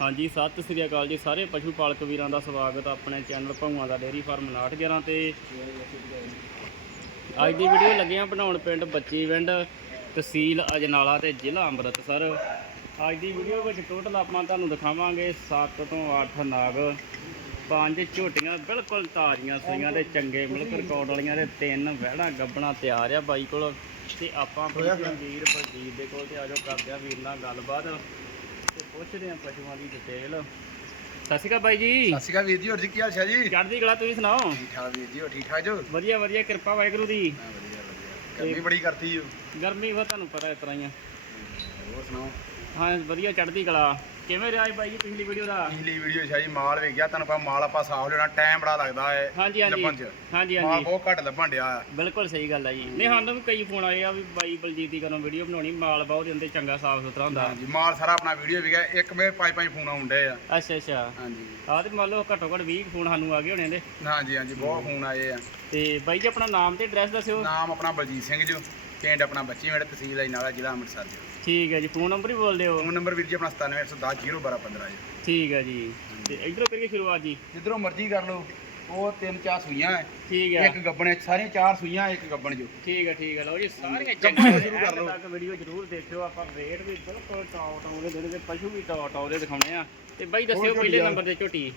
ਹਾਂਜੀ ਸਤਿ ਸ੍ਰੀ ਅਕਾਲ ਜੀ ਸਾਰੇ ਪਸ਼ੂ ਪਾਲਕ ਵੀਰਾਂ ਦਾ ਸਵਾਗਤ ਆਪਣੇ ਚੈਨਲ ਭੌਆਂ ਦਾ ਡੇਅਰੀ ਫਾਰਮ 911 ਤੇ। ਅੱਜ ਦੀ ਵੀਡੀਓ ਲੱਗੇ ਆ ਬਣਾਉਣ ਪਿੰਡ ਬੱਚੀ ਵਿੰਡ ਤਹਿਸੀਲ ਅਜਨਾਲਾ ਤੇ ਜ਼ਿਲ੍ਹਾ ਅੰਮ੍ਰਿਤਸਰ। ਅੱਜ ਦੀ ਵੀਡੀਓ ਵਿੱਚ ਟੋਟਲ ਆਪਾਂ ਤੁਹਾਨੂੰ ਦਿਖਾਵਾਂਗੇ 7 ਤੋਂ 8 ਨਾਗ ਪੰਜ ਝੋਟੀਆਂ ਬਿਲਕੁਲ ਤਾਜ਼ੀਆਂ ਸੂਈਆਂ ਤੇ ਚੰਗੇ ਮਿਲਕ ਰਿਕਾਰਡ ਵਾਲੀਆਂ ਤੇ ਤਿੰਨ ਵਹਿੜਾਂ ਗੱਬਣਾ ਤਿਆਰ ਆ ਬਾਈ ਕੋਲ। ਤੇ ਆਪਾਂ ਵੀਰ ਬਲਜੀਤ ਦੇ ਕੋਲ ਤੇ ਆਜੋ ਕਰਦੇ ਆ ਵੀਰ ਨਾਲ ਗੱਲਬਾਤ। ਪੁੱਛਦੇ ਆ ਪਸ਼ੂਆਂ ਦੀ ਡਿਟੇਲ ਸਤਿ ਸ਼੍ਰੀ ਅਕਾਲ ਬਾਈ ਜੀ। ਸਤਿ ਸ਼੍ਰੀ ਅਕਾਲ ਵੀਰ ਜੀ ਹੋਰ ਜੀ ਕੀ ਹਾਲ ਚਾਲ ਜੀ? ਚੜ੍ਹਦੀ ਕਲਾ ਤੁਸੀਂ ਸੁਣਾਓ? ਠੀਕ ਠਾਕ ਵੀਰ ਜੀ ਹੋਰ ਠੀਕ ਠਾਕ ਜੋ? ਵਧੀਆ ਵਧੀਆ ਕਿਰਪਾ ਵਾਹਿਗੁਰੂ ਦੀ। ਹਾਂ ਵਧੀਆ ਵਧੀਆ। ਗਰਮੀ ਬੜੀ ਕਰਤੀ ਜੋ। ਗਰਮੀ ਵਾ ਤੁਹਾਨੂੰ ਪਤਾ ਇਸ ਤਰ੍ਹਾਂ ਹੀ ਆ। ਹੋਰ ਸੁਣਾਓ? ਹਾਂ ਵਧੀਆ ਚੜ੍ਹਦੀ ਕਲਾ। ਕਿਵੇਂ ਰਿਹਾ ਜੀ ਬਾਈ ਜੀ ਪਿਛਲੀ ਵੀਡੀਓ ਦਾ? ਪਿਛਲੀ ਵੀਡੀਓ ਸ਼ਾਹੀ ਮਾਲ ਵੇਖ ਗਿਆ ਤੁਹਾਨੂੰ ਪਾ ਮਾਲ ਆਪਾਂ ਸਾਫ਼ ਲੈਣਾ ਟਾਈਮ ਬੜਾ ਲੱਗਦਾ ਹੈ ਹਾਂਜੀ ਹਾਂਜੀ। ਲੱਭਣ ਚ। ਹਾਂਜੀ ਮਾਲ ਹਾਂਜੀ। ਬਹੁਤ ਘੱਟ ਲੱਭਣ ਡਿਆ ਆ ਬਿਲਕੁਲ ਸਹੀ ਗੱਲ ਆ ਜੀ। ਨਹੀਂ ਸਾਨੂੰ ਵੀ ਕਈ ਫੋਨ ਆਏ ਆ ਵੀ ਬਾਈ ਬਲਜੀਤ ਦੀ ਕਦੋਂ ਵੀਡੀਓ ਬਣਾਉਣੀ ਮਾਲ ਬਹੁਤ ਦਿੰਦੇ ਚੰਗਾ ਸਾਫ਼ ਸੁਥਰਾ ਹੁੰਦਾ। ਹਾਂਜੀ ਮਾਲ ਸਾਰਾ ਆਪਣਾ ਵੀਡੀਓ ਵੀ ਗਿਆ ਇੱਕ ਵੇ ਪੰਜ ਪੰਜ ਫੋਨ ਆਉਂਦੇ ਆ। ਅੱਛਾ ਅੱਛਾ। ਹਾਂਜੀ। ਆਹ ਤੇ ਮੰਨ ਲਓ ਘੱਟੋ ਘੱਟ 20 ਫੋਨ ਸਾਨੂੰ ਆ ਗਏ ਹੋਣੇ ਦੇ ਹਾਂਜੀ ਹਾਂਜੀ ਬਹੁਤ ਫੋਨ ਆਏ ਆ। ਤੇ ਬਾਈ ਜੀ ਆਪਣਾ ਨਾਮ ਤੇ ਐਡਰੈਸ ਦੱਸਿਓ। ਨਾਮ ਆਪਣਾ ਬਲਜੀਤ ਸਿੰਘ ਜੋ। ਪਿੰਡ ਆਪਣਾ ਬੱਚੀ ਮੇੜ ਤਹਿਸੀਲ ਹੈ ਨਾਲਾ ਜ਼ਿਲ੍ਹਾ ਅੰਮ੍ਰਿਤਸਰ ਜੀ। ਠੀਕ ਹੈ ਜੀ ਫੋਨ ਨੰਬਰ ਹੀ ਬੋਲ ਦਿਓ ਫੋਨ ਨੰਬਰ ਵੀਰ ਜੀ ਆਪਣਾ 9710 ਜੀ। ਠੀਕ ਹੈ ਜੀ। ਤੇ ਇਧਰੋਂ ਕਰੀਏ ਸ਼ੁਰੂਆਤ ਜੀ। ਜਿੱਧਰੋਂ ਮਰਜ਼ੀ ਕਰ ਲਓ ਉਹ ਤਿੰਨ ਚਾਰ ਸੂਈਆਂ ਹੈ ਠੀਕ ਹੈ। ਇੱਕ ਗੱਬਣ ਸਾਰੀਆਂ ਚਾਰ ਸੂਈਆਂ ਇੱਕ ਗੱਬਣ ਜੋ। ਠੀਕ ਹੈ ਠੀਕ ਹੈ। ਲਓ ਜੀ ਸਾਰੀਆਂ ਚੰਗੀਆਂ ਸ਼ੁਰੂ ਕਰ ਲਓ। ਤੱਕ ਵੀਡੀਓ ਜ਼ਰੂਰ ਦੇਖਿਓ। ਆਪਾਂ ਰੇਟ ਵੀ ਬਿਲਕੁਲ ਟੌਪ ਆਉਂਦੇ ਦੇਣਗੇ ਪਸ਼ੂ ਵੀ ਟੌਪ ਆਉਂਦੇ ਦਿਖਾਉਣੇ ਆ। ਤੇ ਬਾਈ ਦੱਸਿਓ ਪਹਿਲੇ ਨੰਬਰ ਤੇ ਝੋਟੀ।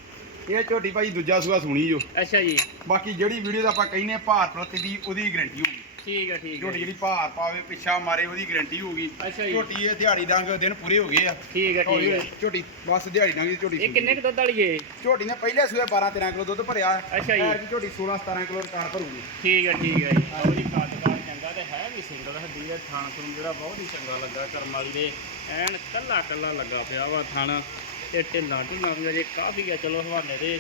ਇਹ ਝੋਟੀ ਭਾਈ ਦੂਜਾ ਸੂਆ ਸੁਣੀ ਜੋ। ਅੱਛਾ ਜੀ। ਬਾਕੀ ਜਿਹੜੀ ਵੀਡੀਓ ਦਾ ਆਪਾਂ ਕਹਿੰਨੇ ਭਾਰ ਪ੍ਰਤੀ ਦੀ ਉਹਦੀ ਗਾਰੰਟੀ ਹੋਊਗੀ। ਠੀਕ ਹੈ ਠੀਕ ਹੈ ਝੋਟੀ ਜਿਹੜੀ ਭਾਰ ਪਾਵੇ ਪਿੱਛਾ ਮਾਰੇ ਉਹਦੀ ਗਾਰੰਟੀ ਹੋਊਗੀ। ਅੱਛਾ ਜੀ। ਝੋਟੀ ਇਹ ਦਿਹਾੜੀ ਡੰਗ ਦਿਨ ਪੂਰੇ ਹੋ ਗਏ ਆ। ਠੀਕ ਹੈ ਠੀਕ ਹੈ ਝੋਟੀ ਬਸ ਦਿਹਾੜੀ ਡੰਗ ਦੀ ਝੋਟੀ ਇਹ ਕਿੰਨੇ ਕੁ ਦੁੱਧ ਵਾਲੀ ਏ? ਝੋਟੀ ਨੇ ਪਹਿਲੇ ਸੂਏ 12 13 ਕਿਲੋ ਦੁੱਧ ਭਰਿਆ। ਅੱਛਾ ਜੀ। ਐਤਕੀ ਝੋਟੀ 16 17 ਕਿਲੋ ਰਿਕਾਰਡ ਭਰੂਗੀ। ਠੀਕ ਹੈ ਠੀਕ ਹੈ ਜੀ। ਲਓ ਜੀ ਕਾਟਕਾਰ ਚੰਗਾ ਤੇ ਹੈ ਵੀ ਸਿੰਗਲ ਹੱਡੀ ਦਾ ਥਾਣ ਥੂਣ ਜਿਹੜਾ ਬਹੁਤ ਹੀ ਚੰਗਾ ਲੱਗਾ ਕਰਮ ਵਾਲੀ ਦੇ। ਐਨ ਕੱਲਾ ਕੱਲਾ ਲੱਗਾ ਪਿਆ ਵਾ ਥਣ। ਤੇ ਢਿੱਲਾਂ ਢੁੱਲਾਂ ਵੀ ਅਜੇ ਕਾਫੀ ਆ ਚਲੋ ਹਵਾਨੇ ਦੇ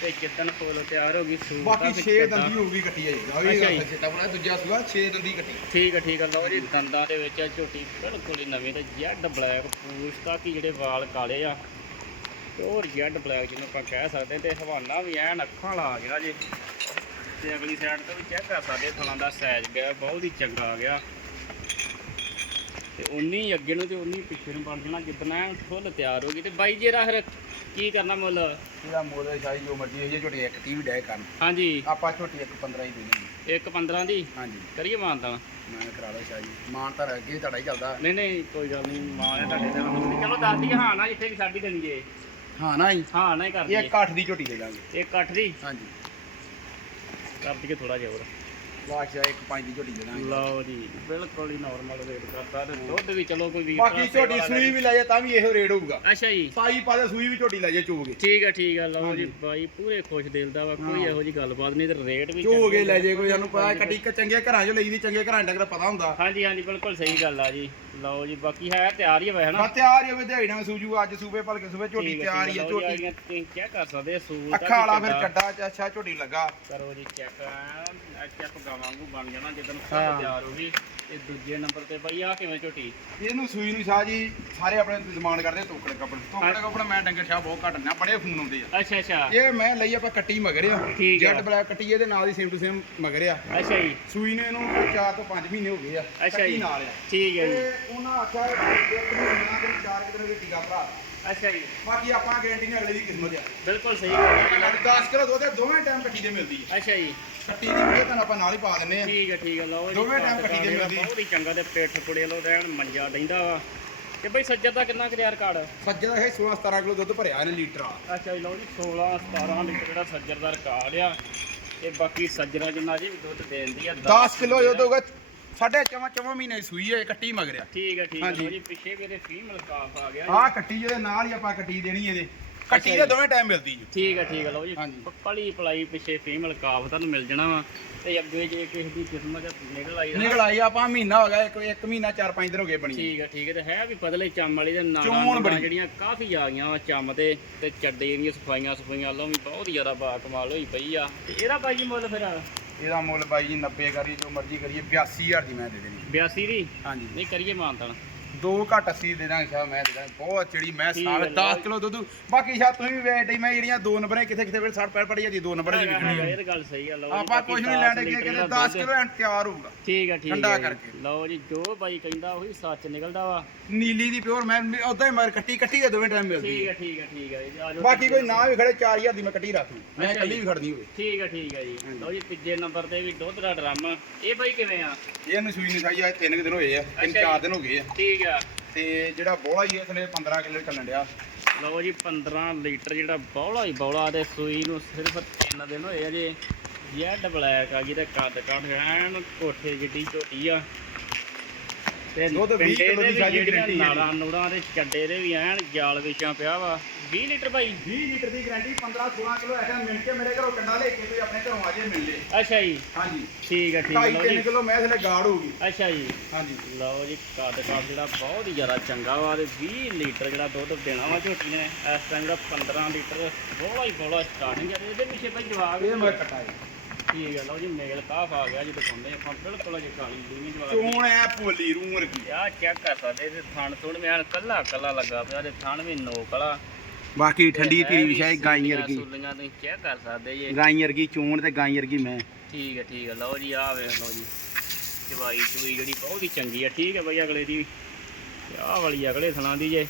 ਤੇ ਜਿੱਦਣ ਕੋਲ ਤਿਆਰ ਹੋ ਗਈ ਸੂਰ ਬਾਕੀ 6 ਦੰਦੀ ਹੋਊਗੀ ਕੱਟੀ ਆ ਜੀ ਆ ਵੀ ਅੱਛਾ ਜੀ। ਛੇਟਾ ਬਣਾ ਦੂਜਾ ਸੂਆ 6 ਦੰਦੀ ਕੱਟੀ। ਠੀਕ ਹੈ ਠੀਕ ਹੈ ਲਓ ਜੀ ਦੰਦਾਂ ਦੇ ਵਿੱਚ ਆ ਝੋਟੀ ਬਿਲਕੁਲ ਹੀ ਨਵੀਂ ਤੇ ਜੈਡ ਬਲੈਕ ਪੂਛ ਤੱਕ ਹੀ ਜਿਹੜੇ ਵਾਲ ਕਾਲੇ ਆ। ਹੋਰ ਜੈਡ ਬਲੈਕ ਜਿਹਨੂੰ ਆਪਾਂ ਕਹਿ ਸਕਦੇ ਤੇ ਹਵਾਨਾ ਵੀ ਐਨ ਅੱਖਾਂ ਵਾਲਾ ਆ ਗਿਆ ਜੀ। ਤੇ ਅਗਲੀ ਸਾਈਡ ਤੋਂ ਵੀ ਚੈੱਕ ਕਰ ਸਕਦੇ ਥਲਾਂ ਦਾ ਸਾਈਜ਼ ਗਿਆ ਬਹੁਤ ਹੀ ਚੰਗਾ ਆ ਗਿਆ। ਤੇ ਉਨੀ ਹੀ ਅੱਗੇ ਨੂੰ ਤੇ ਉਨੀ ਹੀ ਪਿੱਛੇ ਨੂੰ ਬਣ ਜਾਣਾ ਜਿੱਦਣ ਐਨ ਫੁੱਲ ਤਿਆਰ ਹੋ ਗਈ ਤੇ ਬਾਈ ਜੀ ਰਾਹ ਕੀ ਕਰਨਾ ਮੁੱਲ? ਇਹਦਾ ਮੁੱਲ ਸ਼ਾਹੀ ਜੋ ਮਰਜ਼ੀ ਹੋਈ ਹੈ ਝੋਟੀ ਇੱਕ 30 ਵੀ ਡੈ ਕਰਨ। ਹਾਂਜੀ। ਆਪਾਂ ਝੋਟੀ ਇੱਕ 15 ਹੀ ਦੇ ਦੇਣੀ। ਇੱਕ 15 ਦੀ? ਹਾਂਜੀ। ਕਰੀਏ ਮਾਨਤਾ ਮੈਂ ਕਰਾ ਲਓ ਸ਼ਾਹ ਜੀ ਮਾਨ ਤਾਂ ਅੱਗੇ ਤੁਹਾਡਾ ਹੀ ਚੱਲਦਾ। ਨਹੀਂ ਨਹੀਂ ਕੋਈ ਗੱਲ ਨਹੀਂ ਮਾਂ ਨੇ ਤੁਹਾਡੇ ਤੇ ਮੰਗਦੀ ਚਲੋ ਦੱਸ ਦਈਏ ਹਾਂ ਨਾ ਜਿੱਥੇ ਵੀ ਸਾਡੀ ਦੇਣੀ ਜੇ। ਹਾਂ ਨਾ ਜੀ। ਹਾਂ ਨਾ ਹੀ ਕਰ ਇਹ ਦਈਏ। ਇੱਕ ਦੀ ਝੋਟੀ ਦੇ ਦਾਂਗੇ। ਇੱਕ ਅੱਠ ਦੀ? ਹਾਂਜੀ। ਕਰ ਦਈਏ ਥੋੜਾ ਜਿਹਾ ਹੋਰ। ਵਾਸ਼ਾ ਇੱਕ ਪੰਜ ਦੀ ਝੋਟੀ ਦੇ ਦਾਂਗੇ ਲਓ ਜੀ ਬਿਲਕੁਲ ਹੀ ਨਾਰਮਲ ਰੇਟ ਕਰਤਾ ਤੇ ਦੁੱਧ ਵੀ ਚਲੋ ਕੋਈ ਵੀਰ ਬਾਕੀ ਭਰਾ ਝੋਟੀ ਸੇਵਾ ਸੂਈ ਵੀ ਲੈ ਜਾ ਤਾਂ ਵੀ ਇਹੋ ਰੇਟ ਹੋਊਗਾ ਅੱਛਾ ਜੀ ਸਾਈ ਪਾ ਦੇ ਸੂਈ ਵੀ ਝੋਟੀ ਲੈ ਜਾ ਚੋਗੇ ਠੀਕ ਹੈ ਠੀਕ ਹੈ ਲਓ ਜੀ ਹਾਂਜੀ। ਬਾਈ ਪੂਰੇ ਖੁਸ਼ ਦਿਲ ਦਾ ਵਾ ਕੋਈ ਹਾਂ। ਇਹੋ ਜੀ ਗੱਲਬਾਤ ਨਹੀਂ ਤੇ ਰੇਟ ਵੀ ਚੋਗੇ ਚੰਗੇ ਲੈ ਜੇ ਕੋਈ ਸਾਨੂੰ ਪਤਾ ਕੱਟੀ ਇੱਕ ਚੰਗੇ ਘਰਾਂ 'ਚ ਲਈ ਦੀ ਚੰਗੇ ਘਰਾਂ 'ਚ ਡੰਗਰ ਪਤਾ ਹੁੰਦਾ ਹਾਂਜੀ ਹਾਂਜੀ ਬਿਲਕੁਲ ਸਹੀ ਗੱਲ ਆ ਜੀ ਲਓ ਜੀ ਬਾਕੀ ਹੈ ਤਿਆਰ ਹੀ ਹੋਇਆ ਨਾ ਬਾ ਤਿਆਰ ਹੀ ਹੋਵੇ ਦਿਹਾੜੀ ਨਾਲ ਸੂਜੂ ਅੱਜ ਸੂਬੇ ਭਲਕੇ ਸੂਬੇ ਝੋਟੀ ਠੀਕ ਹੈ, ਤਿਆਰ ਹੀ ਠੀਕ ਆ ਲਓ ਜੀ, ਝੋਟੀ ਆਈਆਂ ਤੁਸੀਂ ਚੈੱਕ ਕਰ ਸਕਦੇ ਸੂਟ ਅੱਖਾਂ ਵਾਲਾ ਫਿਰ ਚੱਡਾ ਅੱਛਾ ਝੋਟੀ ਲੱਗਾ ਕਰੋ ਜੀ ਚੈੱਕ ਚੈੱਕ ਗਾਵਾਂਗੂ ਬਣ ਜਾਣਾ ਜਦੋਂ ਹਾਂ। ਤਿਆਰ ਹੋ ਗਈ ਤੇ ਦੂਜੇ ਨੰਬਰ ਤੇ ਬਾਈ ਆ ਕਿਵੇਂ ਝੋਟੀ? ਇਹਨੂੰ ਸੂਈ ਨੂੰ ਸ਼ਾਹ ਜੀ ਸਾਰੇ ਆਪਣੇ ਡਿਮਾਂਡ ਕਰਦੇ ਤੋਕੜ ਕੱਪੜ। ਤੋਕੜ ਕੱਪੜ ਮੈਂ ਡੰਗਰ ਸ਼ਾਹ ਬਹੁਤ ਘੱਟ ਨਾ ਬੜੇ ਫੋਨ ਆਉਂਦੇ ਆ। ਅੱਛਾ ਅੱਛਾ। ਇਹ ਮੈਂ ਲਈ ਆਪਾਂ ਕੱਟੀ ਮਗਰ ਆ। ਠੀਕ ਆ। ਜੈਟ ਬਲੈਕ ਕੱਟੀ ਇਹਦੇ ਨਾਲ ਹੀ ਸੇਮ ਟੂ ਸੇਮ ਮਗਰ ਆ। ਅੱਛਾ ਜੀ। ਸੂਈ ਨੇ ਇਹਨੂੰ 4 ਤੋਂ 5 ਮਹੀਨੇ ਹੋ ਗਏ ਆ। ਅੱਛਾ ਕੱਟੀ ਜੀ। ਨਾਲ ਆ। ਠੀਕ ਹੈ ਜੀ। ਤੇ ਉਹਨਾਂ ਆਖਿਆ ਇੱਕ ਮਹੀਨਾ ਤੋਂ ਚਾਰ ਕੁ ਦਿਨ ਵਿੱਚ ਟੀਕਾ ਭਰਾ। ਅੱਛਾ ਜੀ। ਬਾਕੀ ਆਪਾਂ ਗਾਰੰਟੀ ਨਹੀਂ ਅਗਲੇ ਦੀ ਕਿਸਮਤ ਆ। ਬਿਲਕੁਲ ਸਹੀ ਗੱਲ ਹੈ। 10 ਕਿਲੋ ਦੁੱਧ ਦੋਵੇਂ ਟਾਈਮ ਕੱਟੀ ਦੇ ਮਿਲਦੀ ਆ ਅੱਛਾ ਜੀ। ਕੱਟੀ ਦੀ ਵੀਡੀਓ ਤੁਹਾਨੂੰ ਆਪਾਂ ਨਾਲ ਹੀ ਪਾ ਦਿੰਨੇ ਆ ਠੀਕ ਹੈ ਠੀਕ ਹੈ ਲਓ ਜੀ ਦੋਵੇਂ ਟਾਈਮ ਕੱਟ ਦੇ ਮਿਲਦੀ। ਬਹੁਤ ਹੀ ਚੰਗਾ ਤੇ ਪਿੱਠ ਪੁੜੇ ਲੋ ਰਹਿਣ ਮੰਜਾ ਡੈਂਦਾ ਵਾ। ਤੇ ਬਈ ਸੱਜਰ ਦਾ ਕਿੰਨਾ ਕਰਿਆਰ ਕਾਰਡ? ਸੱਜੇ ਦਾ ਇਹ 16 17 ਕਿਲੋ ਦੁੱਧ ਭਰਿਆ ਇਹਨੇ ਲੀਟਰ ਆ। ਅੱਛਾ ਜੀ ਲਓ ਜੀ 16 17 ਲੀਟਰ ਜਿਹੜਾ ਸੱਜਰ ਦਾ ਰਿਕਾਰਡ ਆ। ਤੇ ਬਾਕੀ ਸੱਜਰਾਂ ਜਿੰਨਾ ਜੀ ਵੀ ਦੁੱਧ ਦੇ ਦਿੰਦੀ ਆ 10 ਕਿਲੋ ਦੁੱਧ ਹੋਗਾ ਸਾਢੇ ਚਵਾਂ ਚਵਾਂ ਮਹੀਨੇ ਸੂਈ ਹੈ ਕੱਟੀ ਮਗਰਿਆ ਠੀਕ ਹੈ ਠੀਕ ਹੈ ਹਾਂਜੀ। ਲਓ ਜੀ ਪਿੱਛੇ ਵੀ ਇਹਦੇ ਫੀਮੇਲ ਕਾਫ ਆ ਗਿਆ ਆਹ ਕੱਟੀ ਜਿਹਦੇ ਨਾਲ ਹੀ ਆਪਾਂ ਕੱਟੀ ਦੇਣੀ ਇਹਦੇ। ਕੱਟੀ ਦੇ ਜੀ। ਦੋਵੇਂ ਟਾਈਮ ਮਿਲਦੀ ਜੀ। ਠੀਕ ਹੈ ਠੀਕ ਹੈ ਲਓ ਜੀ। ਹਾਂਜੀ। ਪ- ਪਲੀ ਪਲਾਈ ਪਿੱਛੇ ਫੀਮੇਲ ਕਾਫ ਤੁਹਾਨੂੰ ਮਿਲ ਜਾਣਾ ਵਾ। ਤੇ ਅੱਗੇ ਜੇ ਕਿਸੇ ਦੀ ਕਿਸਮਤ ਚ ਨਿਕਲ ਆਈ ਨਿਕਲ ਆਈ ਆਪਾਂ ਮਹੀਨਾ ਹੋ ਗਿਆ ਇੱਕ ਇੱਕ ਮਹੀਨਾ 4-5 ਦਿਨ ਹੋ ਗਏ ਬਣੀ ਠੀਕ ਹੈ ਠੀਕ ਹੈ ਤੇ ਹੈ ਵੀ ਪਤਲੇ ਚੰਮ ਵਾਲੀ ਦੇ ਚੋਣ ਨਾਲਾਂ ਬੜੀ। ਜਿਹੜੀਆਂ ਕਾਫੀ ਆ ਗਈਆਂ ਵਾ ਚੰਮ ਤੇ। ਤੇ ਚੱਡੇ ਦੀਆਂ ਸਫਾਈਆਂ ਸਫਾਈਆਂ ਵੱਲੋਂ ਵੀ ਬਹੁਤ ਜ਼ਿਆਦਾ ਬਾ ਕਮਾਲ ਹੋਈ ਪਈ ਆ। ਤੇ ਇਹਦਾ ਬਾਈ ਜੀ ਮੁੱਲ ਫਿਰ ਇਹਦਾ ਮੁੱਲ ਬਾਈ ਜੀ 90 ਕਰੀ ਜੋ ਮਰਜ਼ੀ ਕਰੀਏ 82000 ਦੀ ਮੈਂ ਦੇ ਦੇਣੀ। 82 ਦੀ? ਹਾਂਜੀ। ਨਹੀਂ ਕਰੀਏ ਮਾਨਤਨ। ਦੋ ਘੱਟ 80 ਦੇ ਦਾਂਗੇ ਸ਼ਾਹ ਮੈਂ ਦੇ ਦਾਂਗੇ ਬਹੁਤ ਚਿੜੀ ਮੈਂ ਸਾਲ ਹੈ, 10 ਲਓ। ਕਿਲੋ ਦੁੱਧ ਬਾਕੀ ਸ਼ਾਹ ਤੁਸੀਂ ਵੀ ਵੇਟ ਮੈਂ ਜਿਹੜੀਆਂ ਦੋ ਨੰਬਰਾਂ ਕਿਥੇ ਕਿਥੇ ਵੇਲੇ 60 ਪੈਰ ਪੜੀ ਜਾਂਦੀ ਦੋ ਨੰਬਰ ਦੀ ਵਿਕਣੀ ਆ। ਇਹ ਗੱਲ ਸਹੀ ਆ ਲਓ ਜੀ, ਆਪਾਂ ਕੁਝ ਨਹੀਂ 10 ਲੈਣੇ ਲੀਟਰ ਕਿਤੇ ਦਾ 10 ਦੁੱਧ। ਕਿਲੋ ਐਂ ਤਿਆਰ ਹੋਊਗਾ ਠੀਕ ਹੈ ਠੀਕ ਠੰਡਾ ਹੈ ਕਰਕੇ। ਜੀ। ਲਓ ਜੀ ਜੋ ਬਾਈ ਕਹਿੰਦਾ ਉਹੀ ਸੱਚ ਨਿਕਲਦਾ ਵਾ ਨੀਲੀ ਦੀ ਪਿਓਰ ਮੈਂ ਉਦਾਂ ਹੀ ਮਰ ਕੱਟੀ ਕੱਟੀ ਦੇ ਦੋਵੇਂ ਟਾਈਮ ਮਿਲਦੀ ਠੀਕ ਹੈ ਹੈ ਠੀਕ ਹੈ ਠੀਕ ਹੈ ਜੀ, ਆ ਜਾਓ ਬਾਕੀ ਕੋਈ ਨਾ ਵੀ ਖੜੇ 4000 ਦੀ ਮੈਂ ਕੱਟੀ ਰੱਖ ਲੂੰ ਮੈਂ ਕੱਲੀ ਜੀ। ਵੀ ਖੜਨੀ ਹੋਵੇ ਠੀਕ ਹੈ ਠੀਕ ਹੈ ਜੀ। ਲਓ ਜੀ ਤੀਜੇ ਨੰਬਰ ਤੇ ਵੀ ਦੁੱਧ ਦਾ ਡਰਮ ਇਹ ਬਾਈ ਕਿਵੇਂ ਆ ਇਹਨੂੰ ਸੂਈ ਨਹੀਂ ਖਾਈ ਆ ਤਿੰਨ ਕੁ ਦਿਨ ਹੋਏ ਆ ਤਿੰਨ ਅੱਛਾ ਚਾਰ ਜੀ। ਦਿਨ ਹੋ ਗਏ ਆ ਠੀਕ ਆ ਤੇ ਜਿਹੜਾ ਬੋਲਾ ਹੀ ਥਲੇ 15 ਕਿਲੋ ਚੱਲਣ ਡਿਆ। ਲਓ ਜੀ 15 ਲੀਟਰ ਜਿਹੜਾ ਬੌਲਾ ਹੀ ਬੌਲਾ ਤੇ ਸੂਈ ਨੂੰ ਸਿਰਫ 3 ਦਿਨ ਹੋਏ ਆ ਜੇ। ਜੈਡ ਬਲੈਕ ਆ ਤੇ ਕੱਦ ਕੱਟ ਐਨ ਕੋਠੇ ਜਿੱਡੀ ਝੋਟੀ ਆ। ਤੇ ਦੁੱਧ ਵੀਹ ਪਿੰਡੇ ਕਿਲੋ ਦੇ ਦੀ ਵੀ ਸਾਰੀ ਜਿਹੜੀਆਂ guarantee ਹੈ ਜੀ। ਨਾੜਾਂ ਤੇ ਚੱਡੇ ਦੇ ਵੀ ਐਨ ਜਾਲ ਵਿਛਾਂ ਪਿਆ ਵਾ। 20 ਲੀਟਰ ਭਾਈ 20 ਲੀਟਰ ਦੀ ਗਾਰੰਟੀ 15 16 ਕਿਲੋ ਐਸਾ ਮਿਲ ਕੇ ਮੇਰੇ ਘਰੋਂ ਕੰਡਾ ਲੈ ਕੇ ਤੇ ਆਪਣੇ ਘਰੋਂ ਆ ਜੇ ਮਿਲ ਲੈ ਅੱਛਾ ਜੀ। ਹਾਂਜੀ। ਠੀਕ ਹੈ ਠੀਕ ਹੈ 2.5 ਲਓ 3 ਜੀ। ਕਿਲੋ ਮੈਂ ਥਲੇ ਗਾੜ ਹੋਊਗੀ ਅੱਛਾ ਜੀ। ਹਾਂਜੀ। ਲਓ ਜੀ ਕੱਦ ਕੱਦ ਜਿਹੜਾ ਬਹੁਤ ਹੀ ਜ਼ਿਆਦਾ ਚੰਗਾ ਵਾ ਤੇ 20 ਲੀਟਰ ਜਿਹੜਾ ਦੁੱਧ ਦੇਣਾ ਵਾ ਝੋਟੀ ਨੇ ਇਸ ਟਾਈਮ ਜਿਹੜਾ 15 ਲੀਟਰ ਬੋਲਾ ਹੀ ਬੋਲਾ ਸਟਾਰਟਿੰਗ ਤੇ ਇਹਦੇ ਪਿੱਛੇ ਭਾਈ ਜਵਾਬ ਇਹ ਮੈਂ ਕਟਾ ਠੀਕ ਹੈ ਲਓ ਜੀ ਮੇਲ ਕਾਫ ਆ ਗਿਆ ਜੀ ਦਿਖਾਉਂਦੇ ਆਪਾਂ ਬਿਲਕੁਲ ਜੀ ਕਾਲੀ ਲੀਵੀ ਜਵਾਬ ਚੋਣ ਐ ਭੋਲੀ ਰੂ ਵਰਗੀ। ਆ ਚੈੱਕ ਕਰ ਸਕਦੇ ਤੇ ਥਣ ਥੁਣ ਮੈਂ ਕੱਲਾ ਕੱਲਾ ਲੱਗਾ ਪਿਆ ਤੇ ਥਣ ਵੀ ਨੋਕ ਵਾਲਾ ਬਾਕੀ ਤੇ ਹੈ ਵੀ ਸੂਲੀਆਂ ਸੂਲੀਆਂ ਤੁਸੀਂ ਚੈੱਕ ਕਰ ਸਕਦੇ ਜੀ। ਗਾਈ ਵਰਗੀ ਚੋਣ ਤੇ ਗਾਈ ਵਰਗੀ ਮੈਂ। ਠੀਕ ਹੈ ਠੀਕ ਹੈ ਲਓ ਜੀ ਆ ਵੇਖ ਲਓ ਜੀ। ਚਵਾਈ ਚੁਈ ਜਿਹੜੀ ਬਹੁਤ ਹੀ ਚੰਗੀ ਹੈ ਠੀਕ ਹੈ ਬਈ ਅਗਲੇ ਦੀ। ਆਹ ਵਾਲੀ ਅਗਲੇ ਥਣਾ ਦੀ ਜੇ।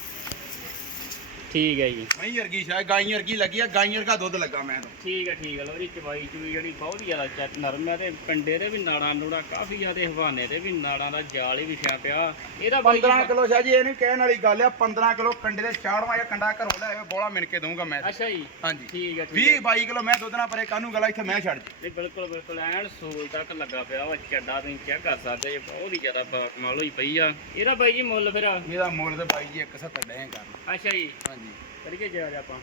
ਠੀਕ ਹੈ ਜੀ। ਮੈਂ ਵਰਗੀ ਸ਼ਾਇਦ ਗਾਈ ਵਰਗੀ ਲੱਗੀ ਆ ਗਾਈ ਵਰਗਾ ਦੁੱਧ ਲੱਗਾ ਮੈਂ ਤਾਂ। ਠੀਕ ਹੈ ਠੀਕ ਹੈ। ਲਓ ਜੀ ਚਵਾਈ ਚੁਈ ਜਿਹੜੀ ਬਹੁਤ ਹੀ ਜ਼ਿਆਦਾ ਚੈੱਕ ਨਰਮ ਹੈ ਤੇ ਪਿੰਡੇ ਦੇ ਵੀ ਨਾੜਾਂ ਨੂੜਾ ਕਾਫੀ ਜ਼ਿਆਦਾ ਹਵਾਨੇ ਦੇ ਵੀ ਨਾੜਾਂ ਦਾ ਜਾਲ ਹੀ ਵਿਛਿਆ ਪਿਆ। ਇਹਦਾ ਬਾਈ 15 ਕਿਲੋ ਸ਼ਾਹ ਜੀ ਇਹ ਨਹੀਂ ਕਹਿਣ ਵਾਲੀ ਗੱਲ ਆ 15 ਕਿਲੋ ਕੰਡੇ ਦੇ ਚਾੜਵਾ ਜਾਂ ਕੰਡਾ ਘਰੋਂ ਲੈ ਆਵੇ ਬੋਲਾ ਮਿਣ ਕੇ ਦਊਂਗਾ ਮੈਂ ਅੱਛਾ ਜੀ। ਹਾਂਜੀ। ਠੀਕ ਹੈ ਠੀਕ 20 ਹੈ। 22 ਕਿਲੋ ਮੈਂ ਦੁੱਧ ਨਾ ਪਰੇ ਕਾਨੂੰ ਗਲਾ ਇੱਥੇ ਮੈਂ ਛੱਡ ਜੀ ਨਹੀਂ ਬਿਲਕੁਲ ਬਿਲਕੁਲ ਐਨ ਸੂਲ ਤੱਕ ਲੱਗਾ ਪਿਆ ਵਾ ਚੱਡਾ ਤੁਸੀਂ ਚੈੱਕ ਕਰ ਸਕਦੇ ਜੇ ਬਹੁਤ ਹੀ ਜ਼ਿਆਦਾ ਕਮਾਲ ਹੋਈ ਪਈ ਆ। ਇਹਦਾ ਬਾਈ ਜੀ ਮੁੱਲ ਫਿਰ? ਇਹਦਾ ਮੁੱਲ ਤੇ ਬਾਈ ਜੀ 170 ਡੇ ਕਰਨ ਅੱਛਾ ਜੀ। ਹਾਂਜੀ। ਕਰੀਏ ਜਾ ਆਪਾਂ?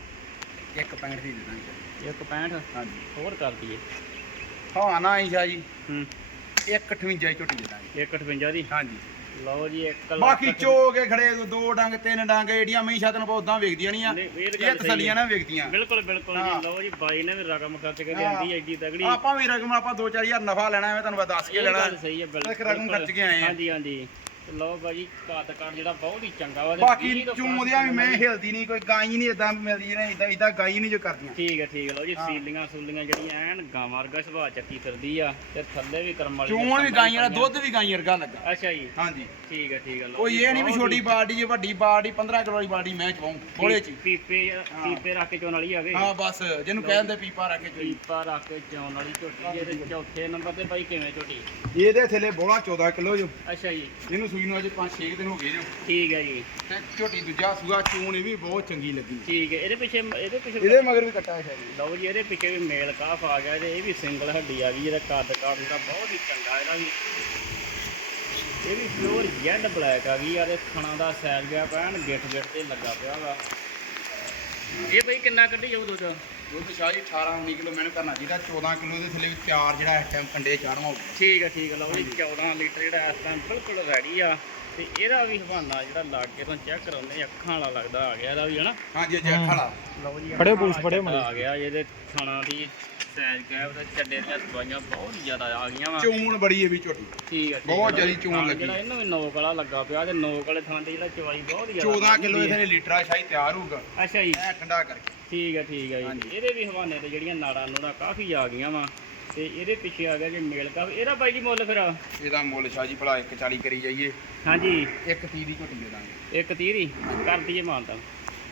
165 ਦੀ ਦੇ ਦਾਂਗੇ। 165 ਹਾਂਜੀ। ਹੋਰ ਕਰ ਦਈਏ। ਹਾਂ ਨਾ ਹੀ ਸ਼ਾਹ ਜੀ। ਹੂੰ। 158 ਹੀ ਝੋਟੀ ਦੇ ਦਾਂਗੇ। 158 ਦੀ? ਹਾਂਜੀ। ਲਓ ਜੀ 1 ਲੱਖ ਬਾਕੀ ਚੋ ਕੇ ਖੜੇ ਦੋ ਡੰਗ ਤਿੰਨ ਡੰਗ ਏਡੀਆਂ ਮਈਸ਼ਾ ਤੈਨੂੰ ਆਪਾਂ ਉਦਾਂ ਵੇਖਦੀਆਂ ਨਹੀਂ ਆ ਨਹੀਂ, ਇਹ ਤਾਂ ਇਹ ਗੱਲ ਸਹੀ ਤਸੱਲੀਆਂ ਨਾ ਵੇਖਦੀਆਂ ਬਿਲਕੁਲ ਬਿਲਕੁਲ ਹਾਂ। ਜੀ ਲਓ ਜੀ ਬਾਈ ਨੇ ਵੀ ਰਕਮ ਖਰਚ ਕੇ ਹਾਂ। ਲਿਆਂਦੀ ਐਡੀ ਤਗੜੀ। ਆਪਾਂ ਵੀ ਰਕਮ ਆਪਾਂ 2-4000 ਨਫਾ ਲੈਣਾ ਐਵੇਂ ਤੁਹਾਨੂੰ ਮੈਂ ਦੱਸ ਕੇ ਇਹ ਲੈਣਾ। ਗੱਲ ਸਹੀ ਹੈ ਬਿਲਕੁਲ ਇੱਕ ਰਕਮ ਖਰਚ ਕੇ ਆਏ ਆ। ਹਾਂਜੀ ਹਾਂਜੀ। ਤੇ ਲਓ ਬਾਈ ਕੱਦ ਕੱਦ ਜਿਹੜਾ ਬਹੁਤ ਹੀ ਚੰਗਾ ਵਾ ਬਾਕੀ ਚੂੰਦੀਆਂ ਵੀ ਮੈਂ ਹਿਲਦੀ ਨਹੀਂ ਕੋਈ ਗਾਈ ਨਹੀਂ ਇਦਾਂ ਮਿਲਦੀ ਜਿਹਨੇ ਇਦਾਂ ਇਦਾਂ ਗਾਈ ਨਹੀਂ ਜੋ ਕਰਦੀਆਂ। ਠੀਕ ਹੈ ਠੀਕ ਹੈ ਲਓ ਜੀ ਹਾਂ। ਸੀਲੀਆਂ ਸੂਲੀਆਂ ਜਿਹੜੀਆਂ ਐਨ ਗਾਂ ਵਰਗਾ ਸੁਭਾਅ ਚੱਕੀ ਫਿਰਦੀ ਆ ਤੇ ਥੱਲੇ ਵੀ ਕਰਮ ਵਾਲੀ ਚੂਣ ਵੀ ਗਾਈਆਂ ਦਾ ਦੁੱਧ ਵੀ ਗਾਈ ਵਰਗਾ ਲੱਗਾ। ਅੱਛਾ ਜੀ। ਹਾਂਜੀ। ਠੀਕ ਹੈ ਠੀਕ ਹੈ ਲਓ ਕੋਈ ਇਹ ਨਹੀਂ ਵੀ ਛੋਟੀ ਹੀ ਬਾਡੀ ਜੇ ਵੱਡੀ ਬਾਡੀ 15 ਕਿਲੋ ਦੀ ਬਾਡੀ ਮੈਂ ਚਵਾਉਂ ਥੋੜੇ ਚ। ਹੀ। ਪੀਪੇ ਪੀਪੇ ਰੱਖ ਕੇ ਚੋਣ ਵਾਲੀ ਆ ਗਈ। ਹਾਂ ਬਸ ਜਿਹਨੂੰ ਕਹਿੰਦੇ ਪੀਪਾ ਰੱਖ ਕੇ ਚੋਈ। ਪੀਪਾ ਰੱਖ ਕੇ ਚੋਣ ਵਾਲੀ ਝੋਟੀ ਇਹਦੇ ਚੌਥੇ ਨੰਬਰ ਤੇ ਬਾਈ ਕਿਵੇਂ ਝੋਟੀ? ਇਹਦੇ ਥੱਲੇ ਬੋਲਾ 14 ਕਿਲੋ ਜੋ। ਅੱਛਾ ਜੀ। ਇਹਨੂੰ ਸੂਈ ਨੂੰ ਅਜੇ 5-6 ਦਿਨ ਹੋ ਗਏ ਜੋ ਠੀਕ ਹੈ ਜੀ। ਤੇ ਝੋਟੀ ਦੂਜਾ ਸੂਆ ਚੂਣ ਇਹ ਵੀ ਬਹੁਤ ਚੰਗੀ ਲੱਗੀ। ਠੀਕ ਹੈ ਇਹਦੇ ਪਿੱਛੇ ਇਹਦੇ ਪਿੱਛੇ ਇਹਦੇ ਮਗਰ ਵੀ ਕੱਟਾ ਹੈ ਜੀ। ਲਓ ਜੀ ਇਹਦੇ ਪਿੱਛੇ ਵੀ ਮੇਲ ਕਾਫ ਆ ਗਿਆ ਤੇ ਇਹ ਵੀ ਸਿੰਗਲ ਹੱਡੀ ਆ ਗਈ ਇਹਦਾ ਕੱਦ ਕਾਠ ਜਿਹੜਾ ਬਹੁਤ ਹੀ ਚੰਗਾ ਇਹਦਾ ਵੀ। ਇਹ ਵੀ ਪਿਓਰ ਜੈਡ ਬਲੈਕ ਆ ਗਈ ਆ ਤੇ ਖਣਾ ਦਾ ਸਾਈਜ਼ ਗਿਆ ਪੈਣ ਗਿੱਟ ਗਿੱਟ ਤੇ ਲੱਗਾ ਪਿਆ ਵਾ। ਇਹ ਬਈ ਕਿੰਨਾ ਕੱਢੀ ਜਾਊ ਦੁੱਧ ਦੁੱਧ ਸ਼ਾਹੀ 18-19 ਕਿਲੋ ਮੈਨੂੰ ਕਰਨਾ ਚਾਹੀਦਾ 14 ਕਿਲੋ ਦੇ ਥੱਲੇ ਵੀ ਤਿਆਰ ਜਿਹੜਾ ਇਸ ਟਾਈਮ ਕੰਡੇ ਚਾੜਵਾ ਹੋਊਗਾ ਠੀਕ ਹੈ ਠੀਕ ਹੈ ਲਓ ਜੀ 14 ਲੀਟਰ ਜਿਹੜਾ ਇਸ ਟਾਈਮ ਬਿਲਕੁਲ ਰੈਡੀ ਆ। ਤੇ ਇਹਦਾ ਵੀ ਹਵਾਨਾ ਜਿਹੜਾ ਲੱਗ ਕੇ ਤੋਂ ਚੈੱਕ ਕਰਾਉਂਦੇ ਅੱਖਾਂ ਵਾਲਾ ਲੱਗਦਾ ਆ ਗਿਆ ਇਹਦਾ ਵੀ ਹਨਾ? ਹਾਂਜੀ ਜੈਕ ਖਾਲਾ ਲਓ ਜੀ ਅੱਖਾਂ ਪੂਛ, ਫੜਿਓ ਵਾਲਾ ਮਾੜੀ। ਆ ਗਿਆ ਇਹਦੇ ਖਾਣਾ ਦੀ ਸਾਈਜ਼ ਕੈਬ ਤੇ ਚੱਡੇ ਦੀਆਂ ਦਵਾਈਆਂ ਬਹੁਤ ਜ਼ਿਆਦਾ ਆ ਗਈਆਂ ਵਾ। ਚੂਣ ਬੜੀ ਹੈ ਵੀ ਝੋਟੀ। ਠੀਕ ਹੈ ਬਹੁਤ। ਜ਼ਿਆਦੀ ਚੋਣ ਲੱਗੀ। ਜਿਹੜਾ ਇਹਨੂੰ ਵੀ ਨੋਕ ਵਾਲਾ ਲੱਗਾ ਪਿਆ ਤੇ ਨੋਕ ਵਾਲੇ ਥਾਂ ਤੇ ਜਿਹੜਾ ਚਵਾਈ ਬਹੁਤ ਜ਼ਿਆਦਾ 14 ਕਿਲੋ। ਇਹਦੇ ਲੀਟਰਾ ਸ਼ਾਹੀ ਤਿਆਰ ਹੋਊਗਾ। ਅੱਛਾ ਜੀ। ਐ ਠੰਡਾ ਕਰਕੇ। ਠੀਕ ਹੈ ਠੀਕ ਹੈ ਜੀ। ਇਹਦੇ ਵੀ ਹਵਾਨੇ ਤੇ ਜਿਹੜੀਆਂ ਨਾੜਾਂ ਨੂੜਾਂ ਕਾਫੀ ਆ ਗਈਆਂ ਵਾ। ਤੇ ਇਹਦੇ ਪਿੱਛੇ ਆ ਗਿਆ ਜੇ ਮੇਲ ਕਾ ਇਹਦਾ ਬਾਈ ਜੀ ਮੁੱਲ ਫਿਰ? ਇਹਦਾ ਮੁੱਲ ਸ਼ਾਹ ਜੀ ਭਲਾ 140 ਕਰੀ ਜਾਈਏ। ਹਾਂਜੀ। ਇੱਕ 30 ਦੀ ਝੋਟੀ ਦੇ ਦਾਂਗੇ। ਇੱਕ ਤੀਹ ਦੀ? ਕਰ ਦਈਏ ਮਾਨਤਾ।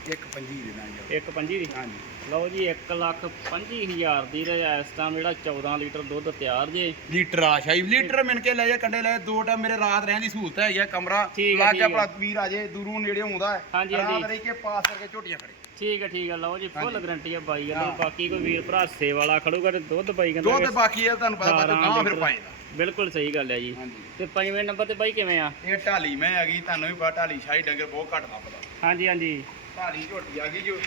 ਇੱਕ 25 ਦੇ ਦਾਂਗੇ। ਇੱਕ ਪੰਜੀ ਦੀ? ਹਾਂਜੀ। ਲਓ ਜੀ 1 ਲੱਖ ਪੰਜੀ ਹਜ਼ਾਰ ਦੀ ਤੇ ਇਸ ਟਾਈਮ ਜਿਹੜਾ 14 ਲੀਟਰ ਦੁੱਧ ਤਿਆਰ ਜੇ। ਲੀਟਰ ਆ ਸ਼ਾਹੀ ਲੀਟਰ ਮਿਣ ਕੇ ਲੈ ਜਾ ਕੰਡੇ ਲੈ ਦੋ ਟਾਈਮ ਮੇਰੇ ਰਾਤ ਰਹਿਣ ਦੀ ਸਹੂਲਤ ਹੈਗੀ ਆ ਕਮਰਾ। ਲਾ ਕੇ। ਆਪਣਾ ਵੀਰ ਆ। ਜੇ ਦੂਰੋਂ ਨੇੜੇ ਆਉਂਦਾ ਹੈ। ਹਾਂਜੀ, ਹਾਂਜੀ। ਰਾਤ ਰਹਿ ਕੇ ਪਾਸ ਕਰਕੇ ਝੋਟੀਆਂ ਖੜੇ ਠੀਕ ਹੈ ਠੀਕ ਹੈ ਲਓ ਜੀ ਫੁੱਲ। ਗਰੰਟੀ ਆ ਬਾਈ ਗੱਲ ਹਾਂ। ਬਾਕੀ ਕੋਈ ਵੀਰ ਭਰਾ ਸੇ ਵਾਲਾ ਖੜੂਗਾ ਤੇ ਦੁੱਧ ਬਾਈ ਕਹਿੰਦਾ ਦੁੱਧ ਬਾਕੀ ਇਹ ਤੁਹਾਨੂੰ ਪਤਾ 12 ਗਾਂ ਫਿਰ। ਪਾਏਗਾ ਬਿਲਕੁਲ ਸਹੀ ਗੱਲ ਹੈ ਜੀ। ਤੇ ਪੰਜਵੇਂ ਨੰਬਰ ਤੇ ਬਾਈ ਕਿਵੇਂ ਆ? ਇਹ ਢਾਲੀ ਮੈਂ ਆ ਗਈ ਤੁਹਾਨੂੰ ਵੀ ਪਤਾ ਢਾਲੀ ਸ਼ਾਹੀ ਡੰਗਰ ਬਹੁਤ ਘੱਟ ਲੱਭਦਾ ਹਾਂਜੀ ਹਾਂਜੀ। ਢਾਲੀ ਝੋਟੀ ਆ ਗਈ ਜੋ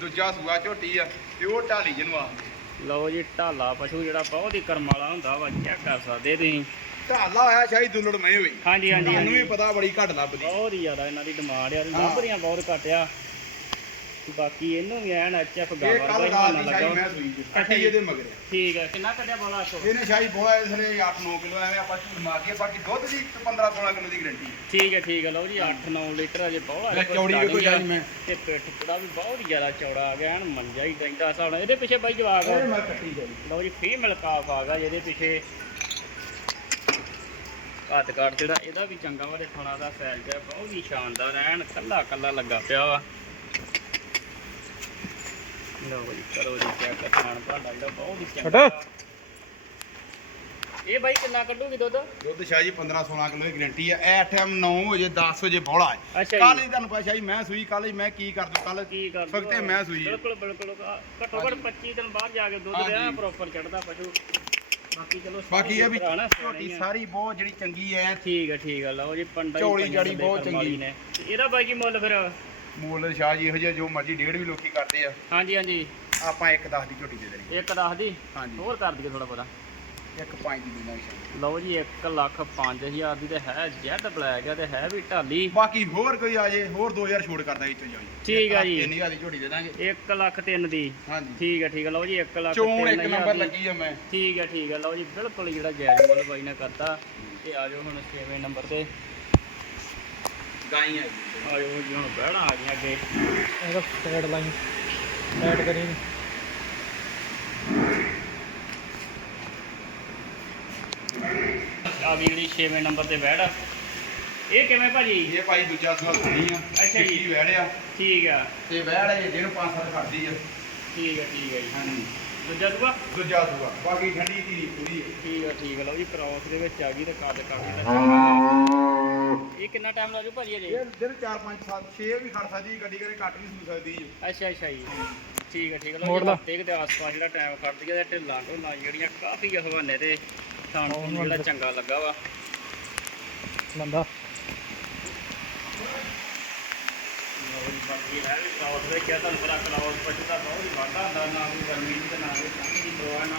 ਦੂਜਾ ਸੂਆ ਝੋਟੀ ਆ ਤੇ ਉਹ ਢਾਲੀ ਜਿਹਨੂੰ ਆ। ਲਓ ਜੀ ਢਾਲਾ ਪਸ਼ੂ ਜਿਹੜਾ ਬਹੁਤ ਹੀ ਕਰਮ ਵਾਲਾ ਹੁੰਦਾ ਵਾ ਚੈੱਕ ਕਰ ਸਕਦੇ ਤੁਸੀਂ। ਢਾਲਾ ਹੋਇਆ ਸ਼ਾਹੀ ਦੁੱਲੜ ਮੈਂ ਹੋਈ। ਹਾਂਜੀ ਹਾਂਜੀ ਤੁਹਾਨੂੰ ਵੀ ਪਤਾ ਬੜੀ ਘੱਟ ਲੱਭਦੀ। ਬਹੁਤ ਹੀ ਜ਼ਿਆਦਾ ਇਹਨਾਂ ਦੀ ਡਿਮਾਂਡ ਆ ਹਾਂ। ਨੰਬਰੀਆਂ ਬਹੁਤ ਘੱਟ ਆ। ਬਾਕੀ ਇਹਨੂੰ ਵੀ ਐਨ ਐਚਐਫ ਇਹ ਗਾਵਾ ਕੱਲ ਦੀ ਲੱਗਾ ਸ਼ਾਹੀ। ਮੈਂ ਸੂਈ ਜੀ ਜੀ। ਇਹਦੇ ਮਗਰ। ਆ। ਠੀਕ ਹੈ ਕਿੰਨਾ ਕੱਢਿਆ ਬੋਲਾ ਸੋ ਇਹਨੇ ਸ਼ਾਹੀ ਬੋਲਾ ਇਸ ਨੇ 8-9 ਕਿਲੋ ਐਵੇਂ ਆਪਾਂ ਝੂਠ ਮਾਰ ਕੇ ਬਾਕੀ ਦੁੱਧ ਦੀ 15-16 ਕਿਲੋ ਦੀ ਗਰੰਟੀ ਠੀਕ ਹੈ ਠੀਕ ਹੈ ਲਓ ਜੀ 8-9 ਲੀਟਰ ਅਜੇ ਬੋਲਾ ਲੈ ਚੌੜੀ ਵੇਖੋ ਸ਼ਾਹੀ ਮੈਂ। ਤੇ ਪਿੱਠ ਪੂੜਾ ਵੀ ਬਹੁਤ ਜ਼ਿਆਦਾ ਚੌੜਾ ਆ ਗਿਆ ਐਨ ਮੰਜਾ ਹੀ ਰਹਿੰਦਾ ਹਿਸਾਬ ਨਾਲ ਇਹਦੇ ਪਿੱਛੇ ਬਾਈ ਜਵਾਬ ਇਹ ਮੈਂ ਕੱਟੀ ਜਾਈ ਲਓ ਜੀ ਫੀਮੇਲ ਕਾਫ ਆ ਗਿਆ ਜਿਹਦੇ ਪਿੱਛੇ। ਘੱਟ ਘੱਟ ਜਿਹੜਾ ਇਹਦਾ ਵੀ ਚੰਗਾ ਵਾ ਤੇ ਥਣਾ ਦਾ ਸਾਈਜ਼ ਹੈ ਬਹੁਤ ਹੀ ਸ਼ਾਨਦਾਰ ਐਨ ਕੱਲਾ ਕੱਲਾ ਲੱਗਾ ਪਿਆ ਵਾ। ਲਓ ਜੀ ਕਰੋ ਜੀ ਚੈੱਕ ਖਾਣ ਭਾਂਡਾ ਜਿਹੜਾ ਬਹੁਤ ਹੀ ਚੰਗਾ। ਇਹ ਬਾਈ ਕਿੰਨਾ ਕੱਢੂਗੀ ਦੁੱਧ? ਦੁੱਧ ਸ਼ਾਹੀ 15-16 ਕਿਲੋ ਦੀ ਗਰੰਟੀ ਆ। ਇਹ ਟਾਈਮ 9 ਵਜੇ 10 ਵਜੇ ਬੋਲਾ ਹੈ। ਅੱਛਾ ਕੱਲ ਜੀ ਹੀ ਤੁਹਾਨੂੰ ਪਤਾ ਸ਼ਾਹੀ ਮੈਂ ਸੂਈ ਕੱਲ ਹੀ ਮੈਂ ਕੀ ਕਰ ਦੂੰ ਕੱਲ ਕੀ ਕਰ ਫਕਤੇ ਮੈਂ ਸੂਈ। ਹੈ। ਬਿਲਕੁਲ ਬਿਲਕੁਲ। ਆ, ਘੱਟੋ ਘੱਟ 25 ਦਿਨ ਬਾਅਦ ਜਾ ਕੇ ਦੁੱਧ ਹਾਂਜੀ। ਰਿਹਾ ਪ੍ਰੋਪਰ ਚੜਦਾ ਪਸ਼ੂ। ਬਾਕੀ ਚਲੋ ਬਾਕੀ ਇਹ ਵੀ ਭਰਾ ਨਾ ਝੋਟੀ ਸਿਆਣੇ ਆ। ਸਾਰੀ ਬਹੁਤ ਜਿਹੜੀ ਚੰਗੀ ਐ ਠੀਕ ਹੈ ਠੀਕ ਹੈ। ਲਓ ਜੀ ਪੰਡਾ ਹੀ ਚੌੜੀ ਪੰਜਾਂ ਜਾੜੀ ਦੇ ਬਹੁਤ ਕਰਮ ਵਾਲੀ ਚੰਗੀ। ਨੇ। ਤੇ ਇਹਦਾ ਬਾਈ ਕੀ ਮੁੱਲ ਫਿਰ? ਮੂਲ ਸ਼ਾਹ ਜੀ ਇਹੋ ਜਿਹਾ ਜੋ ਮਰਜ਼ੀ ਡੇਢ ਵੀ ਲੋਕੀ ਕਰਦੇ ਆ। ਹਾਂਜੀ ਹਾਂਜੀ। ਆਪਾਂ ਇੱਕ 10 ਦੀ ਝੋਟੀ ਦੇ ਦੇਣੀ। ਇੱਕ ਦੱਸ ਦੀ? ਹਾਂਜੀ। ਹੋਰ ਕਰ ਦਈਏ ਥੋੜਾ ਬਹੁਤਾ। ਇੱਕ 5 ਦੀ ਦੇਣਾ ਸ਼ਾਹ ਲਓ ਜੀ 1 ਲੱਖ 5000 ਦੀ ਤੇ ਹੈ ਜੈਡ ਬਲੈਕ ਆ ਤੇ ਹੈ ਵੀ ਢਾਲੀ। ਬਾਕੀ ਹੋਰ ਕੋਈ ਆ ਜੇ ਹੋਰ 2000 ਛੋੜ ਕਰਦਾ ਇੱਥੇ ਜਾਈ ਠੀਕ ਆ ਜੀ। 3000 ਦੀ ਝੋਟੀ ਦੇ ਦਾਂਗੇ। 1 ਲੱਖ 3 ਦੀ। ਹਾਂਜੀ। ਠੀਕ ਹੈ ਠੀਕ ਹੈ ਲਓ ਜੀ 1 ਲੱਖ ਚੋਣ ਇੱਕ 3000 ਨੰਬਰ ਦੀ। ਲੱਗੀ ਆ ਮੈਂ। ਠੀਕ ਹੈ ਠੀਕ ਹੈ ਲਓ ਜੀ ਬਿਲਕੁਲ ਜਿਹੜਾ ਜਾਇਜ਼ ਮੁੱਲ ਬਾਈ ਨੇ ਕਰਤਾ। ਤੇ ਆ ਜਾਓ ਹੁਣ 6ਵੇਂ ਨੰਬਰ ਤੇ। ਗਾਈ ਆ ਆ ਜਾਓ ਜੀ ਹੁਣ ਬਹਿਣਾ ਆ ਗਈਆਂ ਅੱਗੇ। ਇਹਦਾ ਸਾਈਡ ਲਾਈਨ ਸਾਈਡ ਕਰੀ ਆ ਗਈ ਜਿਹੜੀ 6ਵੇਂ ਨੰਬਰ ਤੇ ਬਹਿੜ ਇਹ ਕਿਵੇਂ ਭਾਜੀ? ਇਹ ਭਾਈ ਦੂਜਾ ਸਵਾਲ ਸੁਣੀ ਆ। ਅੱਛਾ ਜੀ। ਕੀ ਵਹਿੜਿਆ ਠੀਕ ਆ। ਤੇ ਵਹਿੜ ਹੈ ਜਿਹਨੂੰ 5-7 ਕਰਦੀ ਆ। ਠੀਕ ਹੈ ਠੀਕ ਹੈ ਜੀ। ਹਾਂਜੀ। ਦੂਜਾ ਦੂਆ? ਦੂਜਾ ਸੂਆ ਬਾਕੀ ਠੰਡੀ ਧੀ ਪੂਰੀ ਠੀਕ ਹੈ ਠੀਕ ਹੈ ਲਓ ਜੀ ਕ੍ਰਾਸ ਦੇ ਵਿੱਚ ਆ ਗਈ ਤੇ ਕੱਦ ਕਾਫੀ ਦਾ ਇਹ ਕਿੰਨਾ ਟਾਈਮ ਲੱਗੂ ਭਾਜੀ ਅਜੇ ਇਹ ਦਿਨ 4 5 7 6 ਵੀ ਖੜ ਸਕਦੀ ਗੱਡੀ ਕਰੇ ਕੱਟ ਨਹੀਂ ਸੂ ਸਕਦੀ ਜੀ। ਅੱਛਾ ਅੱਛਾ ਜੀ। ਠੀਕ ਹੈ ਠੀਕ ਹੈ ਮੋੜ ਲਾ। ਜੀ ਹਫ਼ਤੇ ਕੁ ਦੇ ਆਸ-ਪਾਸ ਜਿਹੜਾ ਟਾਈਮ ਖੜਦੀ ਹੈ ਤੇ ਢਿੱਲਾਂ ਢੋਲਾਂ ਜਿਹੜੀਆਂ ਕਾਫੀ ਹਵਾਨੇ ਤੇ ਥਾਣ ਥੂਣ ਜਿਹੜਾ ਚੰਗਾ ਲੱਗਾ ਵਾ। ਬੰਦਾ। ਜੀ ਬਾਕੀ ਹੈ ਵੀ ਕ੍ਰਾਸ ਵਿੱਚ ਆ ਤੁਹਾਨੂੰ ਪਤਾ ਕ੍ਰਾਸ ਪਸ਼ੂ ਦਾ ਬਹੁਤ ਹੀ ਵਾਧਾ ਹੁੰਦਾ ਨਾ ਕੋਈ ਗਰਮੀ ਦੀ ਤੇ ਨਾ ਕੋਈ ਠੰਡ ਦੀ ਪਰਵਾਹ ਨਾ।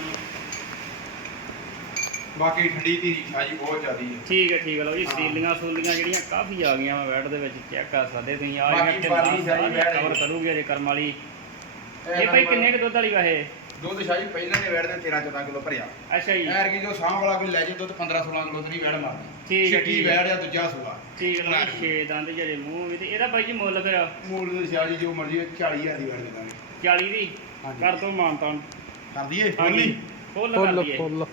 ਬਾਕੀ ਠੰਡੀ ਧੀ ਖਾਈ ਬਹੁਤ ਜ਼ਿਆਦੀ ਹੈ। ਠੀਕ ਹੈ ਠੀਕ ਹੈ ਲਓ ਜੀ। ਸੀਲੀਆਂ ਸੂਲੀਆਂ ਜਿਹੜੀਆਂ ਕਾਫੀ ਆ ਗਈਆਂ ਵਾ ਬੈਡ ਦੇ ਵਿੱਚ ਚੈੱਕ ਕਰ ਸਕਦੇ ਤੁਸੀਂ ਆ ਬਾਕੀ ਪਰਲੀ ਸਾਰੀ ਬੈਡ ਹੈ। ਕਵਰ ਕਰੂਗੇ ਜੇ ਕਰਮ ਵਾਲੀ। ਇਹ ਭਾਈ ਕਿੰਨੇ ਕੁ ਦੁੱਧ ਵਾਲੀ ਵਾਹੇ ਦੁੱਧ ਸ਼ਾਹੀ ਪਹਿਲਾਂ ਨੇ ਵੈੜ ਦੇ 13 14 ਕਿਲੋ ਭਰਿਆ। ਅੱਛਾ ਜੀ। ਐਰ ਕੀ ਜੋ ਸਾਂਭ ਵਾਲਾ ਕੋਈ ਲੈ ਜੇ ਦੁੱਧ 15 16 ਕਿਲੋ ਤੇਰੀ ਵੈੜ ਮਾਰਦੀ ਠੀਕ ਹੈ, ਠੀਕ। ਵੈੜ ਆ ਦੂਜਾ ਸੂਆ ਠੀਕ ਹੈ ਜੀ ਛੇ ਦੰਦ ਜਿਹੜੇ ਮੂੰਹ ਵੀ ਤੇ ਇਹਦਾ ਬਾਈ ਜੀ ਮੁੱਲ ਫਿਰ? ਮੂਲ ਦੇ ਸ਼ਾਹ ਜੀ ਜੋ ਮਰਜ਼ੀ 40000 ਦੀ ਵੈੜ ਦੇ ਦਾਂਗੇ। 40 ਦੀ। ਕਰ ਦੋ ਮਾਨਤਾਨ। ਕਰ ਦਈਏ ਹਾਂਜੀ। ਫੁੱਲ ਕਰ ਦਈਏ। ਫੁੱਲ।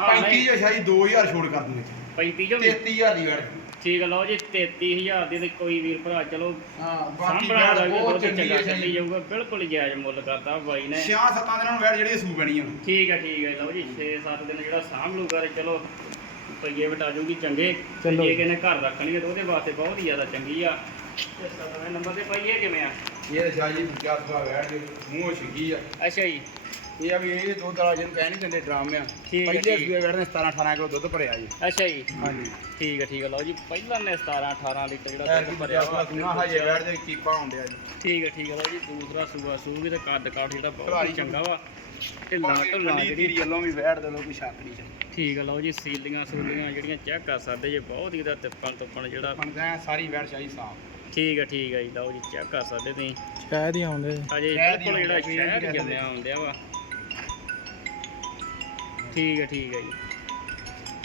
35 ਜੋ ਸ਼ਾਹੀ 2000 ਛੋੜ ਕਰ ਦੂੰਗੇ। 35 ਜੋ ਵੀ। 33000 ਦੀ ਵੈੜ ਠੀਕ ਲਓ ਜੀ 33000 ਦੀ ਤੇ ਕੋਈ ਵੀਰ ਭਰਾ ਚਲੋ ਹਾਂ ਬਾਕੀ ਵੈੜ ਦਾ ਬਹੁਤ ਚੰਗੀ ਹੈ ਚੱਲੀ ਜਾਊਗਾ ਬਿਲਕੁਲ ਜਾਇਜ਼ ਮੁੱਲ ਕਰਤਾ ਬਾਈ ਨੇ। 6-7 ਦਿਨਾਂ ਨੂੰ ਵੈੜ ਜਿਹੜੀ ਸੂ ਬਣੀ ਆ ਠੀਕ ਹੈ ਠੀਕ ਹੈ ਲਓ ਜੀ 6-7 ਦਿਨ ਜਿਹੜਾ ਸਾਂਭ ਲੂਗਾ ਤੇ ਚਲੋ ਪਈਏ ਵਟਾ ਜੂਗੀ ਚੰਗੇ। ਜੇ ਕਿਸੇ ਨੇ ਘਰ ਰੱਖਣੀ ਹੈ ਤਾਂ ਉਹਦੇ ਵਾਸਤੇ ਬਹੁਤ ਹੀ ਜ਼ਿਆਦਾ ਚੰਗੀ ਆ। ਤੇ 7ਵੇਂ ਨੰਬਰ ਤੇ ਪਾਈਏ ਕਿਵੇਂ ਆ? ਇਹ ਸ਼ਾਹ ਜੀ ਦੂਜਾ ਸੂਆ ਵੈੜ ਦੇ ਮੂੰਹ ਛਿੱਗੀ ਆ। ਅੱਛਾ ਜੀ। ਇਹ ਆ ਵੀ ਇਹ ਦੁੱਧ ਵਾਲਾ ਜਿਹਨੂੰ ਕਹਿ ਨਹੀਂ ਦਿੰਦੇ ਡਰਾਮ ਆ। ਠੀਕ ਹੈ, ਪਹਿਲੇ ਠੀਕ। ਸੂਏ ਵੈੜ ਨੇ 17 18 ਕਿਲੋ ਦੁੱਧ ਭਰਿਆ ਜੀ। ਅੱਛਾ ਜੀ। ਹਾਂਜੀ। ਠੀਕ ਹੈ ਠੀਕ ਹੈ ਲਓ ਜੀ ਪਹਿਲਾਂ ਨੇ 17 18 ਲੀਟਰ ਜਿਹੜਾ ਦੁੱਧ ਭਰਿਆ ਵਾ। ਸੁਣਾ ਹਜੇ ਵੈੜ ਦੇ ਕੀਪਾ ਹੁੰਦੇ ਆ ਜੀ। ਠੀਕ ਹੈ ਠੀਕ ਹੈ ਲਓ ਜੀ ਦੂਸਰਾ ਸੂਆ ਸੂਗੀ ਤੇ ਕੱਦ ਕਾਠ ਜਿਹੜਾ ਬਹੁਤ ਹੀ ਚੰਗਾ ਵਾ। ਢਿੱਲਾਂ ਢੁੱਲਾਂ ਜਿਹੜੀ ਧੀਰੀ ਵੱਲੋਂ ਵੀ ਵੈੜ ਦੇ ਲੋ ਕੋਈ ਸ਼ੱਕ ਨਹੀਂ ਚਾਹੀਦਾ ਠੀਕ ਹੈ ਲਓ ਜੀ ਸੀਲੀਆਂ ਸੂਲੀਆਂ ਜਿਹੜੀਆਂ ਚੈੱਕ ਕਰ ਸਕਦੇ ਜੇ ਬਹੁਤ ਹੀ ਦਾ ਤਿੱਪਣ ਤੁੱਪਣ ਜਿਹੜਾ ਬਣਦਾ ਸਾਰੀ ਵੈੜ ਸ਼ਾਹੀ ਸਾਫ਼। ਠੀਕ ਹੈ ਠੀਕ ਹੈ ਜੀ। ਲਓ ਜੀ ਚੈੱਕ ਕਰ ਸਕਦੇ ਤੁਸੀਂ। ਸ਼ਾਇਦ ਹੀ ਆਉਂਦੇ। ਅਜੇ ਸ਼ਹਿਦ ਹੀ ਬਿਲਕੁਲ ਜਿਹੜਾ ਆਉਂਦਾ, ਸ਼ਹਿਦ ਜੰਮਿਆ ਹੁੰਦਿਆ ਵਾ। ਠੀਕ ਹੈ ਠੀਕ ਹੈ ਜੀ।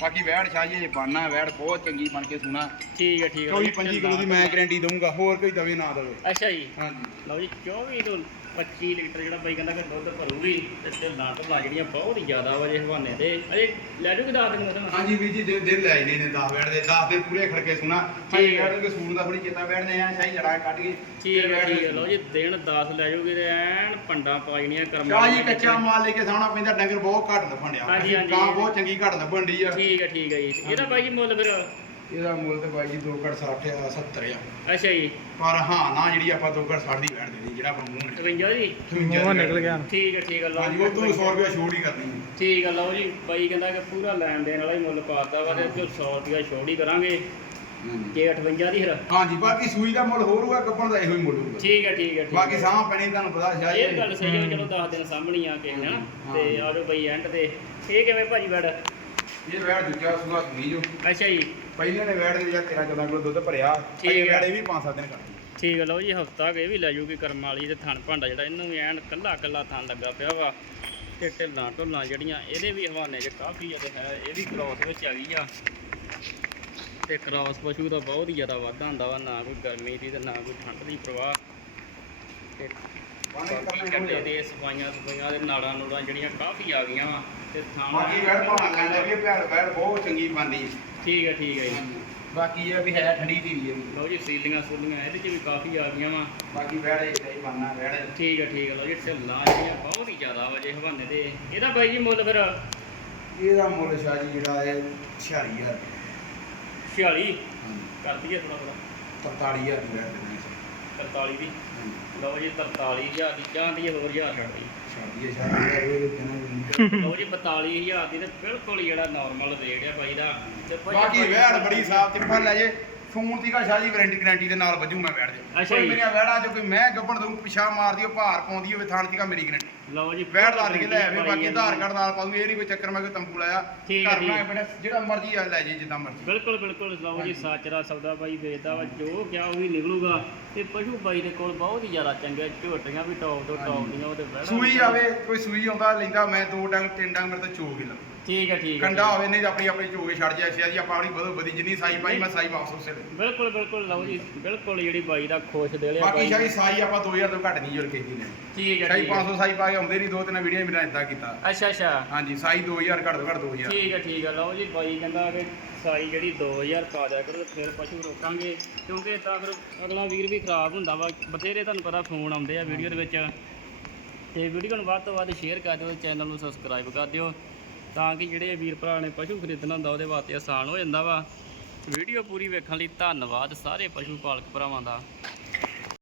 ਬਾਕੀ ਵੈੜ ਸ਼ਾਹੀ ਜੇ ਬਾਨਾ ਵੈੜ ਬਹੁਤ ਚੰਗੀ ਬਣ ਕੇ ਸੁਣਾ ਠੀਕ ਹੈ ਠੀਕ ਹੈ ਕੋਈ ਲਓ ਜੀ, 25 ਕਿਲੋ ਦੀ ਮੈਂ ਗਾਰੰਟੀ ਦਊਂਗਾ ਹੋਰ ਕੋਈ ਦਵੇ ਨਾ ਦਵੇ। ਅੱਛਾ ਜੀ। ਹਾਂਜੀ। ਲਓ ਜੀ 24 ਤੋਂ 25 ਲੀਟਰ ਜਿਹੜਾ ਬਾਈ ਕਹਿੰਦਾ ਕਿ ਦੁੱਧ ਭਰੂਗੀ ਤੇ ਢਿੱਲਾਂ ਢੁੱਲਾਂ ਜਿਹੜੀਆਂ ਬਹੁਤ ਹੀ ਜ਼ਿਆਦਾ ਵਾ ਜੇ ਹਵਾਨੇ ਤੇ। ਅਜੇ ਲੈ ਜੂਗੀ ਦੱਸ ਦਿਨ ਉਹਦੇ ਹਾਂਜੀ ਵੀਰ ਜੀ ਦਿਨ ਦਿਨ ਲੈ ਜਾਂਦੇ ਨੇ 10 ਵੈੜ ਦੇ 10 ਦੇ ਪੂਰੇ ਖੜਕੇ ਸੁਣਾ ਠੀਕ ਹੈ। ਦੇ ਸੂਰ ਦਾ ਥੋੜੀ ਚੇਤਾ ਨੇ ਆ ਸ਼ਾਹੀ ਲੜਾ ਕੱਢ ਕੇ ਠੀਕ ਹੈ ਠੀਕ ਦੇ। ਹੈ ਲਓ ਜੀ ਦਿਨ 10 ਲੈ ਜੂਗੀ ਤੇ ਐਨ ਪੰਡਾਂ ਪਾਈਣੀਆਂ ਕਰਮਾਂ ਸ਼ਾਹ ਜੀ ਕੱਚਾ ਮਾਲ ਲੈ ਕੇ ਸਾਉਣਾ ਪੈਂਦਾ ਡੰਗਰ ਬਹੁਤ ਘੱਟ ਲੱਭਣ ਡਿਆ। ਹਾਂਜੀ, ਹਾਂਜੀ। ਕਾਂ ਬਹੁਤ ਚੰਗੀ ਘੱਟ ਲੱਭਣ ਡਈ ਆ। ਠੀਕ ਹੈ ਠੀਕ ਹੈ ਜੀ। ਇਹਦਾ ਬਾਈ ਜੀ ਮੁੱਲ ਫਿਰ? ਇਹਦਾ ਮੁੱਲ ਤੇ ਬਾਈ ਜੀ 2 ਘੱਟ 60 ਆ 70 ਆ। ਅੱਛਾ ਜੀ। ਪਰ ਹਾਂ ਨਾ ਜਿਹੜੀ ਆਪਾਂ 2 ਘੱਟ 60 ਦੀ ਵੈੜ ਦੇਣੀ ਜਿਹੜਾ ਆਪਾਂ ਮੂੰਹ 52 ਜੀ? ਮੂੰਹ ਨਿਕਲ ਗਿਆ। ਠੀਕ ਹੈ ਠੀਕ ਹੈ ਲਓ ਹਾਂਜੀ ਜੀ। ਉਹ ਤੋਂ 100 ਰੁਪਏ ਛੋੜ ਹੀ ਕਰਨੀ ਹੈ ਠੀਕ ਹੈ ਲਓ ਜੀ। ਬਾਈ ਕਹਿੰਦਾ ਕਿ ਪੂਰਾ ਲੈਣ ਦੇਣ ਵਾਲਾ ਹੀ ਮੁੱਲ ਪਾਤਾ ਵਾ ਤੇ ਜੋ 100 ਰੁਪਿਆ ਛੋੜ ਹੀ ਕਰਾਂਗੇ। ਜੇ 58 ਦੀ ਫਿਰ? ਹਾਂਜੀ ਬਾਕੀ ਸੂਈ ਦਾ ਮੁੱਲ ਹੋਰ ਹੋਊਗਾ ਕੱਪਣ ਦਾ ਇਹੋ ਹੀ ਮੁੱਲ ਹੋਊਗਾ। ਠੀਕ ਹੈ ਠੀਕ ਹੈ ਬਾਕੀ। ਸਾਹ ਪੈਣੀ ਤੁਹਾਨੂੰ ਪਤਾ ਸ਼ਾਇਦ ਇਹ ਗੱਲ ਸਹੀ ਹੈ। ਚਲੋ 10 ਦਿਨ ਸਾਹਮਣੀ ਆ ਕੇ ਹਨਾ? ਤੇ। ਆਜੋ ਬਈ ਐਂਡ ਤੇ। ਇਹ ਕਿਵੇਂ ਭਾਜੀ ਬੈੜ ਇਹ ਵੈੜ ਦੂਜਾ ਸੂਆ ਸੁਣੀ ਜੋ ਅੱਛਾ ਜੀ। ਪਹਿਲੇ ਨੇ ਵੈੜ ਦੇ ਜਾਂ 13 14 ਕਿਲੋ ਦੁੱਧ ਭਰਿਆ। ਠੀਕ ਅਜੇ। ਵੈੜ ਇਹ ਵੀ 5-7 ਦਿਨ ਕਰਦੀ ਠੀਕ ਹੈ ਲਓ ਜੀ ਹਫਤਾ ਇਹ ਵੀ ਲੈ ਜੂਗੀ ਕਰਮ ਵਾਲੀ ਤੇ ਥਣ ਭਾਂਡਾ ਜਿਹੜਾ ਇਹਨੂੰ ਵੀ ਐਨ ਕੱਲਾ ਕੱਲਾ ਥਣ ਲੱਗਾ ਪਿਆ ਵਾ। ਤੇ ਢਿੱਲਾਂ ਢੁੱਲਾਂ ਜਿਹੜੀਆਂ ਇਹਦੇ ਵੀ ਹਵਾਨੇ 'ਚ ਕਾਫੀ ਜ਼ਿਆਦਾ ਹੈ ਇਹ ਵੀ ਕ੍ਰੋਸ ਵਿੱਚ ਆ ਗਈ ਆ। ਤੇ ਕ੍ਰਾਸ ਪਸ਼ੂ ਦਾ ਬਹੁਤ ਹੀ ਜ਼ਿਆਦਾ ਵਾਧਾ ਹੁੰਦਾ ਵਾ ਨਾ ਕੋਈ ਗਰਮੀ ਦੀ ਤੇ ਨਾ ਕੋਈ ਠੰਡ ਦੀ ਪ੍ਰਵਾਹ। ਤੇ ਬਾਕੀ ਕੰਡੇ ਦੇ ਸਫਾਈਆਂ ਸਫਾਈਆਂ ਦੇ ਨਾੜਾਂ ਨੂੜਾਂ ਜਿਹੜੀਆਂ ਕਾਫੀ ਆ ਗਈਆਂ ਵਾ ਤੇ ਥਾਂ ਬਾਕੀ ਵੈੜ ਭਾਣਾ ਲੈਂਦਾ ਵੀ ਭੈੜ ਵੈੜ ਬਹੁਤ ਚੰਗੀ ਬਣਦੀ। ਠੀਕ ਹੈ ਠੀਕ ਹੈ ਜੀ। ਬਾਕੀ ਇਹ ਵੀ ਹੈ ਠੰਡੀ ਦੀ ਵੀ ਹੈ ਲਓ ਜੀ ਸੀਲੀਆਂ ਸੂਲੀਆਂ ਇਹਦੇ 'ਚ ਵੀ ਕਾਫੀ ਆ ਗਈਆਂ ਵਾ। ਬਾਕੀ ਵੈੜ ਇਦਾਂ ਹੀ ਬਣਨਾ ਵੈੜ। ਠੀਕ ਹੈ ਠੀਕ ਹੈ ਲਓ ਜੀ ਢਿੱਲਾਂ ਜਿਹੜੀਆਂ ਬਹੁਤ ਹੀ ਜ਼ਿਆਦਾ ਵਾ ਜੇ ਹਵਾਨੇ ਦੇ ਇਹਦਾ ਬਾਈ ਜੀ ਮੁੱਲ ਫਿਰ? ਇਹਦਾ ਮੁੱਲ ਸ਼ਾਹ ਜੀ ਜਿਹੜਾ ਹੈ 46000 46 ਕਰ ਦਈਏ ਥੋੜਾ ਥੋੜਾ 45000 ਦੀ ਵੈੜ ਦਿੰਦੇ 43 ਦੀ? ਲਓ ਜੀ 43000 ਦੀ ਜਾਂ ਦੀ ਹੋਰ ਹਜ਼ਾਰ ਛੱਡ ਦਈ ਸ਼ਾਦੀ ਹੈ ਸ਼ਾਦੀ ਹੈ ਇਹ ਦੇਣਾ ਉਹ ਜੀ 42000 ਦੀ ਤੇ ਬਿਲਕੁਲ ਹੀ ਜਿਹੜਾ ਨਾਰਮਲ ਰੇਟ ਆ ਬਾਈ ਦਾ। ਤੇ ਭਾਈ ਬਾਕੀ ਵੈੜ ਬੜੀ ਸਾਫ਼ ਚਿੱਪਾ ਲੈ ਜੇ ਫੋਨ ਦੀ ਕਾ ਸ਼ਾਹ ਜੀ ਵਾਰੰਟੀ ਗਾਰੰਟੀ ਦੇ ਨਾਲ ਵੱਜੂ ਮੈਂ ਵੈੜ ਦੇ ਅੱਛਾ ਜੀ। ਮੇਰੀਆਂ ਵੈੜਾਂ ਚ ਕੋਈ ਮੈਂ ਗੱਬਣ ਦਊਂ ਪਿਸ਼ਾ ਮਾਰਦੀ ਉਹ ਭਾਰ ਪਾਉਂਦੀ ਹੋਵੇ ਥਾਣ ਦੀ ਕਾ ਮੇਰੀ ਗਾਰੰਟੀ ਲਓ ਜੀ ਵੈੜ ਲਾ ਕੇ ਲੈ ਆਵੇ ਬਾਕੀ ਆਧਾਰ ਕਾਰਡ ਨਾਲ ਪਾਉਂ ਇਹ ਨਹੀਂ ਕੋਈ ਚੱਕਰ ਮੈਂ ਕੋਈ ਤੰਬੂ ਲਾਇਆ। ਠੀਕ ਹੈ, ਘਰ ਠੀਕ। ਕੇ ਬੈਠਾ, ਜਿਹੜਾ ਮਰਜ਼ੀ ਆ ਲੈ ਜੇ ਜਿੱਦਾਂ ਮਰਜ਼ੀ। ਬਿਲਕੁਲ ਬਿਲਕੁਲ ਲਓ ਜੀ ਸਾਚਰਾ ਸੌਦਾ ਬਾਈ ਵੇਚਦਾ ਵਾ ਜੋ ਕਿਹਾ ਉਹੀ ਨਿਕਲੂਗਾ। ਤੇ ਪਸ਼ੂ ਬਾਈ ਦੇ ਕੋਲ ਬਹੁਤ ਹੀ ਜ਼ਿਆਦਾ ਚੰਗੇ ਝੋਟੀਆਂ ਵੀ ਟੌਪ ਤੋਂ ਟੌਪ ਦੀਆਂ ਉਹਦੇ ਵੈੜਾਂ ਸੂਈ ਆਵੇ ਕੋਈ ਸੂਈ ਆਉਂਦਾ ਲੈਂਦਾ ਮੈਂ ਦੋ ਡੰਗ ਤਿੰਨ ਡੰਗ ਮੇਰੇ ਤਾਂ ਚੋਗ ਹੀ ਲਾ। ਠੀਕ ਹੈ ਠੀਕ ਹੈ ਕੰਡਾ ਹੋਵੇ ਨਹੀਂ ਤਾਂ ਆਪਣੀ ਆਪਣੀ ਚੋਗੇ ਛੱਡ ਜਾ ਜੀ ਆਪਾਂ ਆਪਣੀ ਵਧੋ ਵਧੀ ਜਿੰਨੀ ਸਾਈ ਪਾਈ ਮੈਂ ਸਾਈ ਵਾਪਸ ਉਸੇ ਦੇ ਬਿਲਕੁਲ ਬਿਲਕੁਲ ਲਓ ਜੀ ਬਿਲਕੁਲ ਜਿਹੜੀ ਬਾਈ ਦਾ ਖੁਸ਼ ਦੇ ਲਿਆ ਬਾਕੀ ਸ਼ਾਹੀ ਸਾਈ ਆਪਾਂ 2000 ਤੋਂ ਘੱਟ ਨਹੀਂ ਜੁੜ ਕੇ ਦੀ ਨੇ। ਠੀਕ ਹੈ ਹੈ। 500 ਸਾਈ ਪਾ ਕੇ ਆਉਂਦੇ ਨਹੀਂ ਦੋ ਤਿੰਨ ਵੀਡੀਓ ਮੇਰਾ ਇਦਾਂ ਕੀਤਾ। ਅੱਛਾ ਅੱਛਾ। ਹਾਂਜੀ ਸਾਈ 2000 ਘੱਟ ਤੋਂ ਘੱਟ 2000 ਠੀਕ ਹੈ ਠੀਕ ਹੈ ਲਓ ਜੀ ਬਾਈ ਕਹਿੰਦਾ ਕਿ ਸਾਈ ਜਿਹੜੀ 2000 ਪਾ ਦਿਆ ਕਰੋ ਫਿਰ ਪਸ਼ੂ ਰੋਕਾਂਗੇ ਕਿਉਂਕਿ ਤਾਂ ਫਿਰ ਅਗਲਾ ਵੀਰ ਵੀ ਖਰਾਬ ਹੁੰਦਾ ਵਾ। ਬਥੇਰੇ ਤੁਹਾਨੂੰ ਪਤਾ ਫੋਨ ਆਉਂਦੇ ਆ ਵੀਡੀਓ ਦੇ ਵਿੱਚ। ਤੇ ਵੀਡੀਓ ਨੂੰ ਵੱਧ ਤੋਂ ਵੱਧ ਸ਼ੇਅਰ ਕਰ ਦਿਓ ਚੈਨਲ ਨੂੰ ਸਬਸਕ੍ਰਾਈਬ ਕਰ ਦਿਓ। ਤਾਂ ਕਿ ਜਿਹੜੇ ਵੀਰ ਭਰਾ ਨੇ ਪਸ਼ੂ ਖਰੀਦਣਾ ਹੁੰਦਾ, ਉਹਦੇ ਵਾਸਤੇ ਆਸਾਨ ਹੋ ਜਾਂਦਾ ਵਾ। ਵੀਡੀਓ ਪੂਰੀ ਵੇਖਣ ਲਈ ਧੰਨਵਾਦ ਸਾਰੇ ਪਸ਼ੂ ਪਾਲਕ ਭਰਾਵਾਂ ਦਾ।